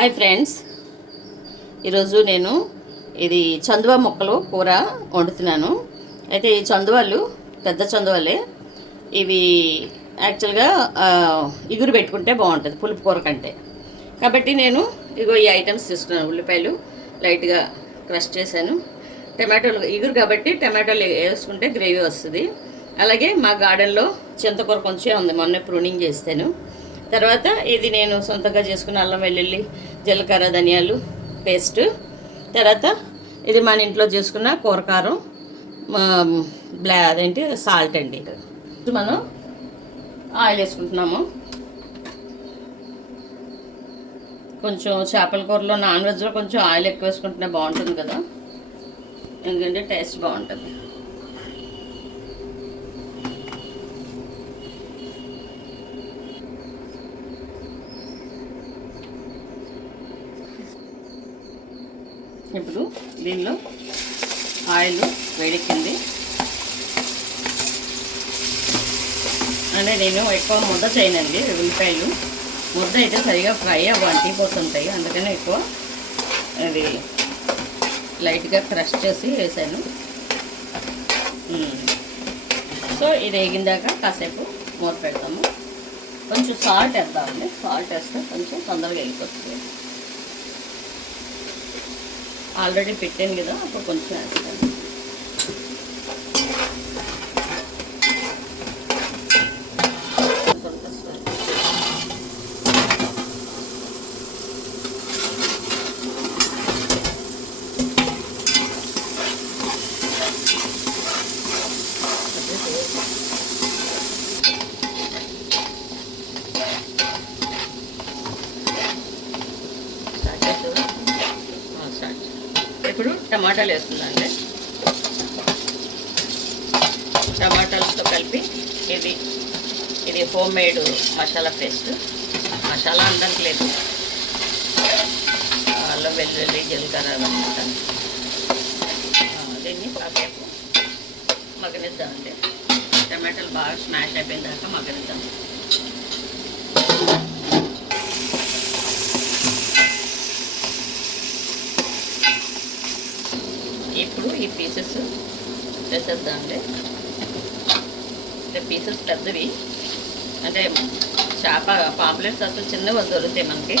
Hi friends, ఈరోజు నేను ఇది చందువ మొక్కలు కూర వండుతున్నాను. అయితే ఈ చందువలు పెద్ద చందువలే. ఇవి యాక్చువల్గా ఇగురు పెట్టుకుంటే బాగుంటుంది పులుపు కూర కంటే. కాబట్టి నేను ఈ ఐటమ్స్ తీసుకున్నాను. ఉల్లిపాయలు లైట్గా క్రష్ చేశాను, టమాటోలు ఇగురు కాబట్టి టమాటోలు వేసుకుంటే గ్రేవీ వస్తుంది. అలాగే మా గార్డెన్లో చింతకూర కొంచెం ఉంది, మొన్న ప్రూనింగ్ చేస్తాను. తర్వాత ఇది నేను సొంతంగా చేసుకున్న అల్లం వెల్లుల్లి జీలకర్ర ధనియాలు పేస్ట్. తర్వాత ఇది మన ఇంట్లో చేసుకున్న కూరకారం అదేంటి సాల్ట్ అండి. మనం ఆయిల్ వేసుకుంటున్నాము. కొంచెం చేపల కూరలో నాన్ వెజ్లో కొంచెం ఆయిల్ ఎక్కువ వేసుకుంటేనే బాగుంటుంది కదా, ఎందుకంటే టేస్ట్ బాగుంటుంది. ఇప్పుడు దీనిలో ఆయిల్ వేడెక్కింది. అంటే నేను ఎక్కువ ముద్ద చేయనండి, ఉల్లిపాయలు ముద్ద అయితే సరిగా ఫ్రై అంటిపోతుంటాయి, అందుకని ఎక్కువ అది లైట్గా క్రష్ చేసి వేసాను. సో ఇది వేగిందాక కాసేపు మూత పెడతాము. కొంచెం సాల్ట్ వేద్దామండి, సాల్ట్ వేస్తే కొంచెం తొందరగా వెళ్ళిపోతుంది. ఆల్రెడీ పెట్టాను కదా, అప్పుడు కొంచెం వేస్తాను. ఇప్పుడు టమాటాలు వేస్తుందండి. టమాటాలతో కలిపి ఇది homemade masala paste. Masala అనడానికి లేదు, అల్లం వెల్లుల్లి జీలకర్ర అనమాట. దీన్ని కాసేపు మగ్గనిద్దామండి. టమాటాలు బాగా స్మాష్ అయిపోయిన దాకా మగ్గనిద్దాం. ఇప్పుడు ఈ పీసెస్ వేసేద్దామండి. పీసెస్ పెద్దవి, అంటే చేప పాంప్లెట్స్ అసలు చిన్నవి దొరుకుతాయి మనకి.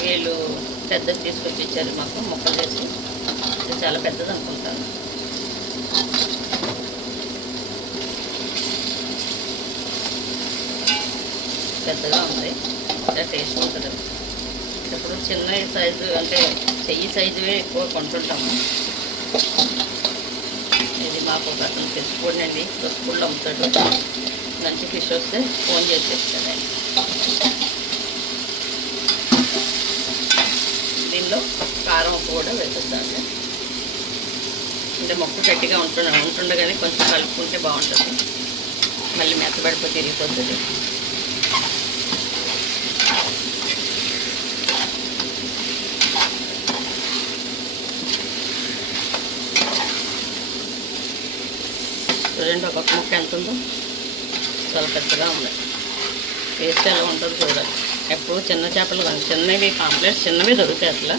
వీళ్ళు పెద్దది తీసుకొచ్చి ఇచ్చారు మాకు, ముక్కలు చేసి. ఇది చాలా పెద్దది అనుకుంటాను. పెద్దగా ఉంది, టేస్ట్ ఉంటుంది. ఇప్పుడు చిన్న సైజు అంటే చెయ్యి సైజువే ఎక్కువ కొంటుంటాము. ఇది మాకు ఒక అతను తెచ్చుకోండి, స్కూల్లో అమ్ముతాడు. మంచి ఫిష్ వస్తే ఫోన్ చేసి తెచ్చాను. దీనిలో కారం కూడా వేసేద్దామండి. అంటే మొక్క గట్టిగా ఉంటుండగానే కొంచెం కలుపుకుంటే బాగుంటుంది, మళ్ళీ మెత్తబడిపోయి తిరిగిపోతుంది. చూడండి, ఒక్కొక్క ముక్క ఎంత ఉందో, చాలా పెద్దగా ఉంది. టేస్ట్ ఎలా ఉంటుందో చూడాలి. ఎప్పుడు చిన్న చేపలు కానీ చిన్నవి పాంప్లెట్స్ చిన్నవి దొరుకుతాయి అట్లా.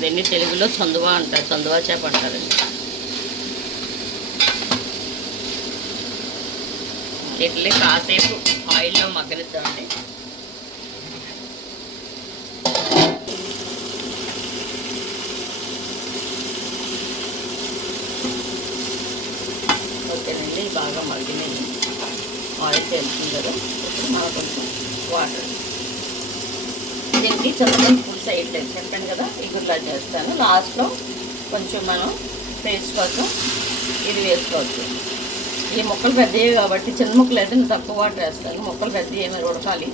దీన్ని తెలుగులో చందువా అంటారు, చందువా చేప అంటారండి. వీటిని కాసేపు ఆయిల్లో మగ్గనిద్దామండి. ఓకేనండి, బాగా మగ్గినాయి. ఆయిల్ తెలుస్తుంది కదా. ఇప్పుడు మనం కొంచెం వాటర్, దీనికి చింతపండు పులుసు వేయట్లేదు చెప్పాను కదా, ఇగురులా చేస్తాను. లాస్ట్లో కొంచెం మనం పేస్ట్ కోసం ఇది వేసుకోవచ్చు. ఈ ముక్కలు పెద్దవి కాబట్టి చిన్న ముక్కలు అయితే నేను తక్కువ వాటర్ వేస్తాను. ముక్కలు పెద్దవి ఏమైనా ఉడకాలి.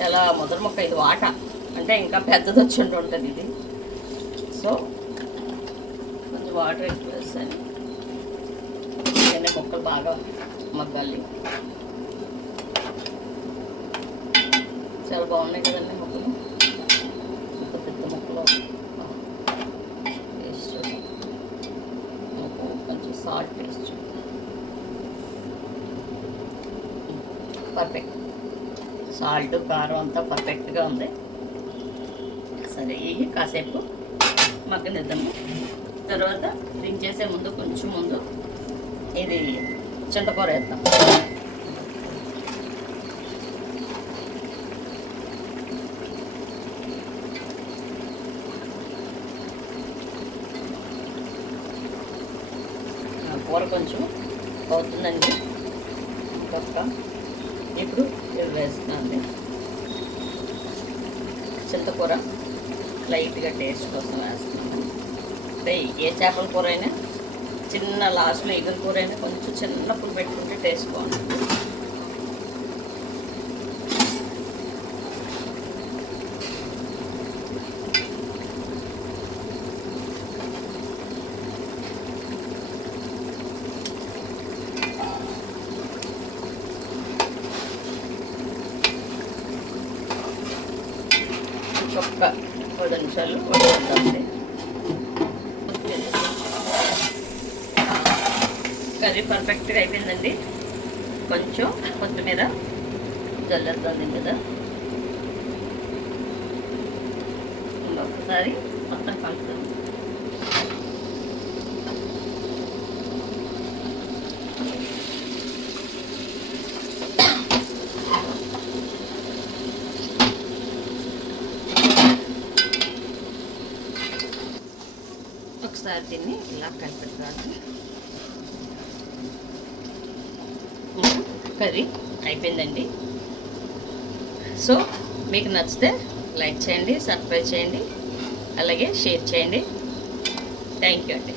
చాలా మొదటి ముక్క ఇది వాట అంటే ఇంకా పెద్దది వచ్చి ఉంటుంది ఇది. సో కొంచెం వాటర్ ఎక్కువ వేస్తాను. ముక్కలు బాగా మగ్గాలి. చాలా బాగున్నాయి కదండి ముక్కలు, పెద్ద పెద్ద ముక్కలు. పేస్ట్ కొంచెం సాల్ట్ పేస్ట్ పర్ఫెక్ట్. సాల్ట్ కారం అంతా పర్ఫెక్ట్గా ఉంది. సరే ఇవి కాసేపు మగ్గనిద్దాము. తర్వాత దించేసే ముందు కొంచెం ముందు ఇది చింతకూర వేద్దాం. కూర కొంచెం అవుతుందండి. ఇంకొక ఇప్పుడు ఇది వేస్తున్నాను. చింతకూర లైట్గా టేస్ట్ కోసం వేస్తున్నాను. అంటే ఏ చేపల కూర అయినా చిన్న లాస్ట్లో ఈగల కూర అయినా కొంచెం చిన్న పులు పెట్టుకుంటే టేస్ట్ బాగుంటుంది. ఒక్క 10 నిమిషాలు ఉడకనిద్దామండి. కర్రీ పర్ఫెక్ట్గా అయిపోయిందండి. కొంచెం కొత్తిమీర జల్లేద్దాం దీని మీద. ఒకసారి మొత్తం కలుపుతాం. ఒకసారి దీన్ని ఇలా కలిపెట్టాలి. కర్రీ అయిపోయిందండి. సో మీకు నచ్చితే లైక్ చేయండి, సబ్స్క్రైబ్ చేయండి, అలాగే షేర్ చేయండి. థ్యాంక్ యూ అండి.